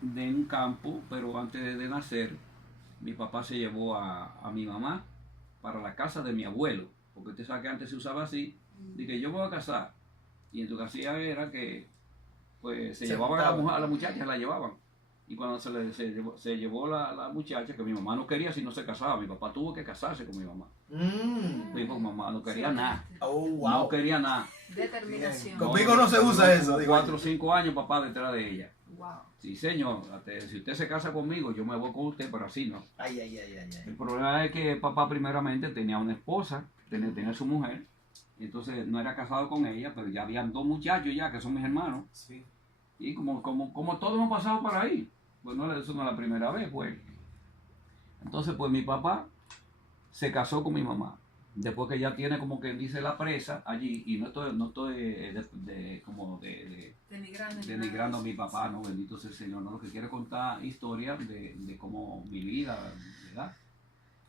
de un campo, pero antes de nacer, mi papá se llevó a mi mamá para la casa de mi abuelo, porque usted sabe que antes se usaba así, de que yo me voy a casar, y entonces lo que hacía era que pues se llevaban a la muchacha, se la llevaban. Y cuando se llevó la muchacha, que mi mamá no quería si no se casaba, mi papá tuvo que casarse con mi mamá. Mi mamá no quería nada. Oh, wow. No quería nada. Determinación. Conmigo no se usa eso. 4 o 5 años papá detrás de ella. Wow. Sí, señor, si usted se casa conmigo, yo me voy con usted, pero así no. Ay, ay, ay, ay, ay. El problema es que papá primeramente tenía una esposa, tenía su mujer, y entonces no era casado con ella, pero ya habían 2 muchachos ya, que son mis hermanos. Sí. Y como todos hemos pasado por ahí, pues no, eso no es la primera vez, pues. Entonces, pues mi papá se casó con mi mamá. Después que ya tiene como que dice la presa allí, y no estoy denigrando a mi papá, no, bendito sea el Señor, no, lo que quiere contar historias de cómo mi vida, ¿verdad?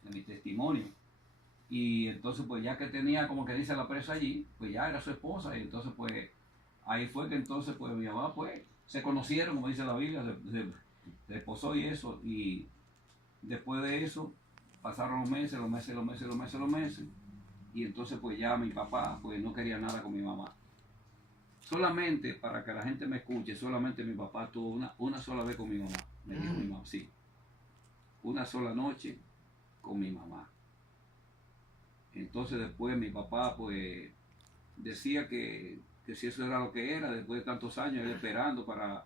De mi testimonio. Y entonces pues ya que tenía como que dice la presa allí, pues ya era su esposa, y entonces pues ahí fue que entonces pues mi mamá pues se conocieron, como dice la Biblia, se esposó y eso, y después de eso pasaron los meses, y entonces pues ya mi papá pues no quería nada con mi mamá. Solamente, para que la gente me escuche, solamente mi papá tuvo una sola vez con mi mamá, me dijo mi mamá, sí, una sola noche con mi mamá. Entonces después mi papá pues decía que si eso era lo que era, después de tantos años él esperando para...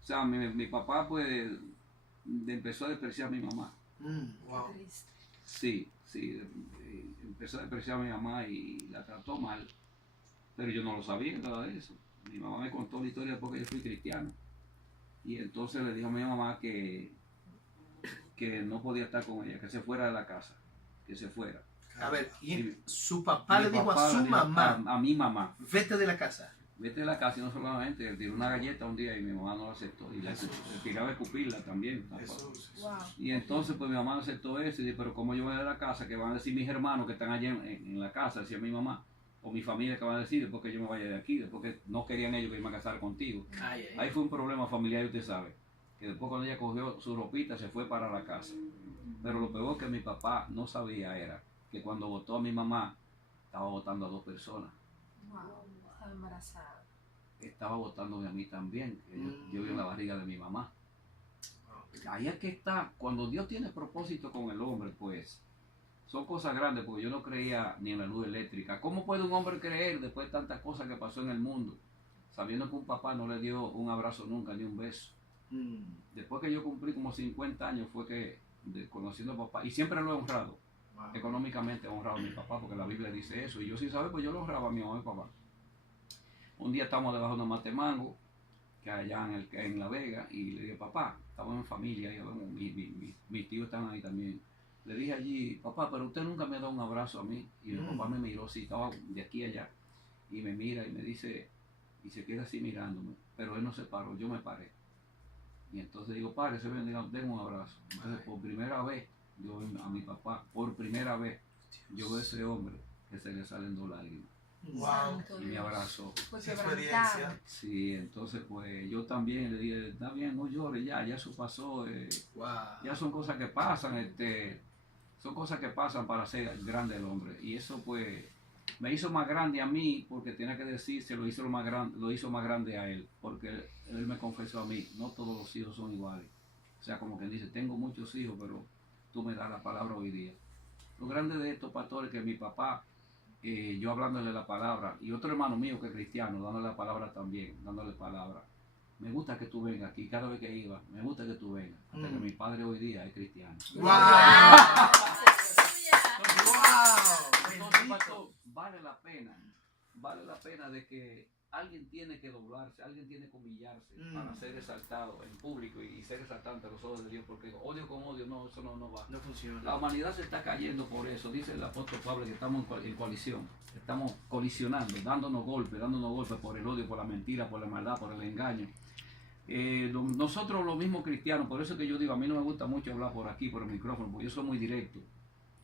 O sea, mi papá pues empezó a despreciar a mi mamá. Wow. Sí, empezó a despreciar a mi mamá y la trató mal, pero yo no lo sabía nada de eso. Mi mamá me contó la historia porque yo fui cristiano, y entonces le dijo a mi mamá que no podía estar con ella, que se fuera de la casa, que se fuera. A ver, y Y su papá le dijo papá a su le dijo mamá, a mi mamá, vete de la casa. vete de la casa, y no solamente, le tiró una galleta un día y mi mamá no la aceptó, y le tiraba a escupirla también. Wow. Y entonces pues mi mamá no aceptó eso, y dije, pero ¿cómo yo voy de la casa? ¿Qué van a decir mis hermanos que están allá en la casa? Decía mi mamá, o mi familia, que van a decir después que yo me vaya de aquí, después que no querían ellos que yo me casara contigo. Ay, ay, Ahí fue un problema familiar, y usted sabe, que después cuando ella cogió su ropita se fue para la casa. Pero lo peor que mi papá no sabía era que cuando votó a mi mamá, estaba votando a 2 personas. Wow. Estaba embarazada. Estaba votándome a mí también, que yo vi en la barriga de mi mamá. Ahí es que está, cuando Dios tiene propósito con el hombre, pues son cosas grandes, porque yo no creía ni en la luz eléctrica. ¿Cómo puede un hombre creer después de tantas cosas que pasó en el mundo, sabiendo que un papá no le dio un abrazo nunca, ni un beso? Después que yo cumplí como 50 años fue que, conociendo a papá, y siempre lo he honrado, económicamente he honrado a mi papá, porque la Biblia dice eso, y yo sí sabía, pues yo lo honraba a mi mamá y papá. Un día estamos debajo de un matemango, que allá en La Vega, y le dije, papá, estamos en familia, y mis tíos están ahí también. Le dije allí, papá, pero usted nunca me ha dado un abrazo a mí. Y mi papá me miró, sí, estaba de aquí a allá, y me mira y me dice, y se queda así mirándome, pero él no se paró, yo me paré. Y entonces digo, párese, ven, den un abrazo. Entonces por primera vez, yo a mi papá, por primera vez, yo veo a ese hombre que se le salen 2 lágrimas. Wow. Y me abrazó. Pues Qué experiencia. Sí, entonces pues yo también le dije, está bien, no llores, ya eso pasó, Wow. ya son cosas que pasan, son cosas que pasan para ser grande el hombre. Y eso pues me hizo más grande a mí, porque tenía que decirse, lo hizo más grande a él, porque él me confesó a mí, no todos los hijos son iguales. O sea, como que dice, tengo muchos hijos, pero tú me das la palabra hoy día. Lo grande de estos pastores es que mi papá, yo hablándole la palabra, y otro hermano mío que es cristiano, dándole la palabra también, dándole palabra. Me gusta que tú vengas aquí, cada vez que iba, me gusta que tú vengas, hasta que mi padre hoy día es cristiano. Wow. Entonces, pastor, vale la pena de que alguien tiene que doblarse, alguien tiene que humillarse para ser exaltado en público y ser exaltado ante los ojos de Dios, porque odio con odio, no, eso no va. No funciona. La humanidad se está cayendo por eso, dice el apóstol Pablo que estamos en coalición, estamos colisionando, dándonos golpes por el odio, por la mentira, por la maldad, por el engaño. Nosotros los mismos cristianos, por eso que yo digo, a mí no me gusta mucho hablar por aquí, por el micrófono, porque yo soy muy directo.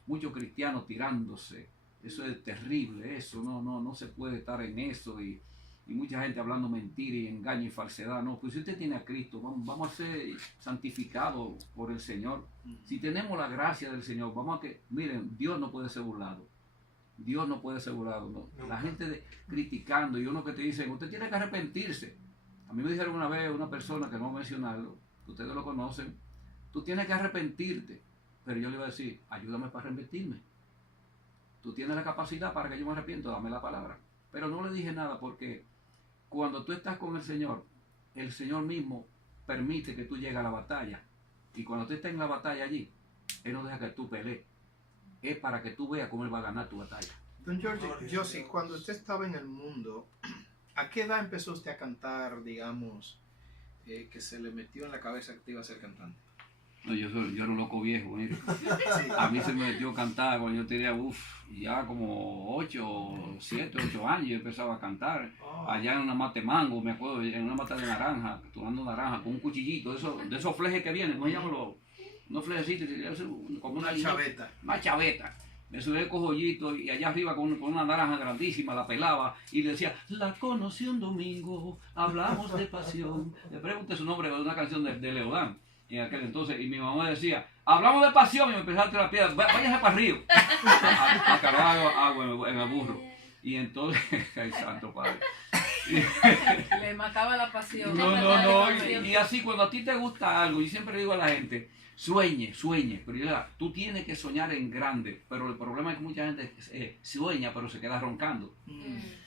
Muchos cristianos tirándose, eso es terrible, eso no se puede estar en eso, y y mucha gente hablando mentira y engaño y falsedad. No, pues si usted tiene a Cristo, vamos a ser santificados por el Señor. Si tenemos la gracia del Señor, vamos a que, miren, Dios no puede ser burlado. Dios no puede ser burlado. No. La gente criticando y uno que te dice, usted tiene que arrepentirse. A mí me dijeron una vez una persona que no voy a mencionarlo, ustedes lo conocen, tú tienes que arrepentirte. Pero yo le iba a decir, ayúdame para arrepentirme. Tú tienes la capacidad para que yo me arrepiento, dame la palabra. Pero no le dije nada porque cuando tú estás con el Señor mismo permite que tú llegues a la batalla. Y cuando tú estás en la batalla allí, Él no deja que tú pelees. Es para que tú veas cómo Él va a ganar tu batalla. Don George, yo sí, cuando usted estaba en el mundo, ¿a qué edad empezó usted a cantar, digamos, que se le metió en la cabeza que te iba a ser cantante? No, yo era un loco viejo, mire. Sí. A mí se me metió a cantar cuando yo tenía, ya como 7, 8 años, yo empezaba a cantar. Oh. Allá en una mata de mango, me acuerdo, en una mata de naranja, tomando naranja, con un cuchillito, de esos flejes que vienen, ¿cómo se llaman los? Unos flejecitos, como una Chaveta. Una chaveta. Me subí el cojollito y allá arriba con una naranja grandísima, la pelaba y le decía, la conocí un domingo, hablamos de pasión. Le pregunté su nombre de una canción de Leodán en aquel entonces y mi mamá decía, hablamos de pasión y me empezaba a tirar piedras, váyase para el río a cargar agua en el burro. Y entonces, ay santo padre. Le mataba la pasión. No, y así cuando a ti te gusta algo, yo siempre le digo a la gente, sueñe, pero tú tienes que soñar en grande, pero el problema es que mucha gente sueña pero se queda roncando.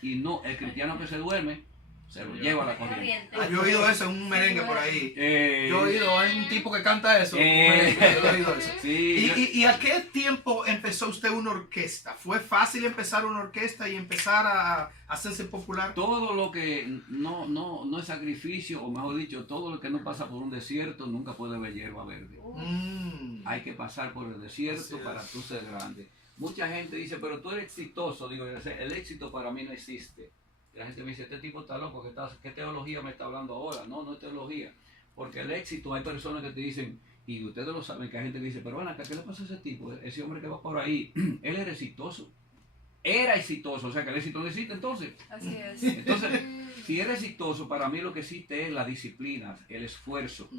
Y no, el cristiano que se duerme, se lo lleva a la corriente. Yo he oído eso en un merengue por ahí. Yo he oído, hay un tipo que canta eso. Yo he oído eso. Sí, ¿Y a qué tiempo empezó usted una orquesta? ¿Fue fácil empezar una orquesta y empezar a hacerse popular? todo lo que no es sacrificio, o mejor dicho, todo lo que no pasa por un desierto nunca puede ver hierba verde. Hay que pasar por el desierto para tú ser grande. Mucha gente dice, pero tú eres exitoso. Digo, el éxito para mí no existe. Y la gente me dice, este tipo está loco, ¿qué teología me está hablando ahora? No es teología. Porque el éxito, hay personas que te dicen, y ustedes lo saben, que hay gente que dice, pero bueno, ¿qué le pasa a ese tipo? Ese hombre que va por ahí, él era exitoso. Era exitoso, o sea que el éxito no existe entonces. Así es. Entonces, si eres exitoso, para mí lo que existe es la disciplina, el esfuerzo.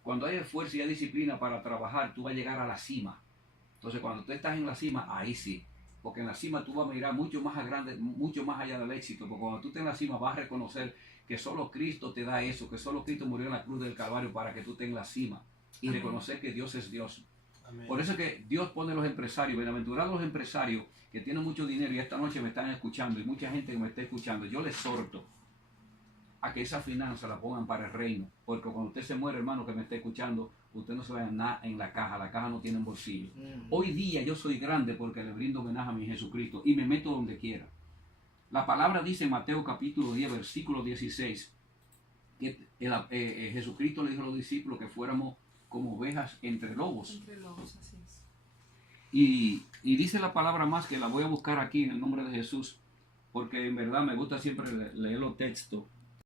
Cuando hay esfuerzo y hay disciplina para trabajar, tú vas a llegar a la cima. Entonces, cuando tú estás en la cima, ahí sí. Porque en la cima tú vas a mirar mucho más grande, mucho más allá del éxito. Porque cuando tú estés en la cima vas a reconocer que solo Cristo te da eso, que solo Cristo murió en la cruz del Calvario para que tú estés en la cima. Y reconocer que Dios es Dios. Amén. Por eso es que Dios pone los empresarios, bienaventurados los empresarios que tienen mucho dinero y esta noche me están escuchando y mucha gente que me está escuchando. Yo les exhorto a que esa finanza la pongan para el reino. Porque cuando usted se muere, hermano, que me está escuchando, usted no se vaya a nada en la caja no tiene bolsillo. Hoy día yo soy grande porque le brindo homenaje a mi Jesucristo y me meto donde quiera. La palabra dice en Mateo capítulo 10, versículo 16, que Jesucristo le dijo a los discípulos que fuéramos como ovejas entre lobos. Entre lobos, así es. Y dice la palabra más que la voy a buscar aquí en el nombre de Jesús, porque en verdad me gusta siempre leer los textos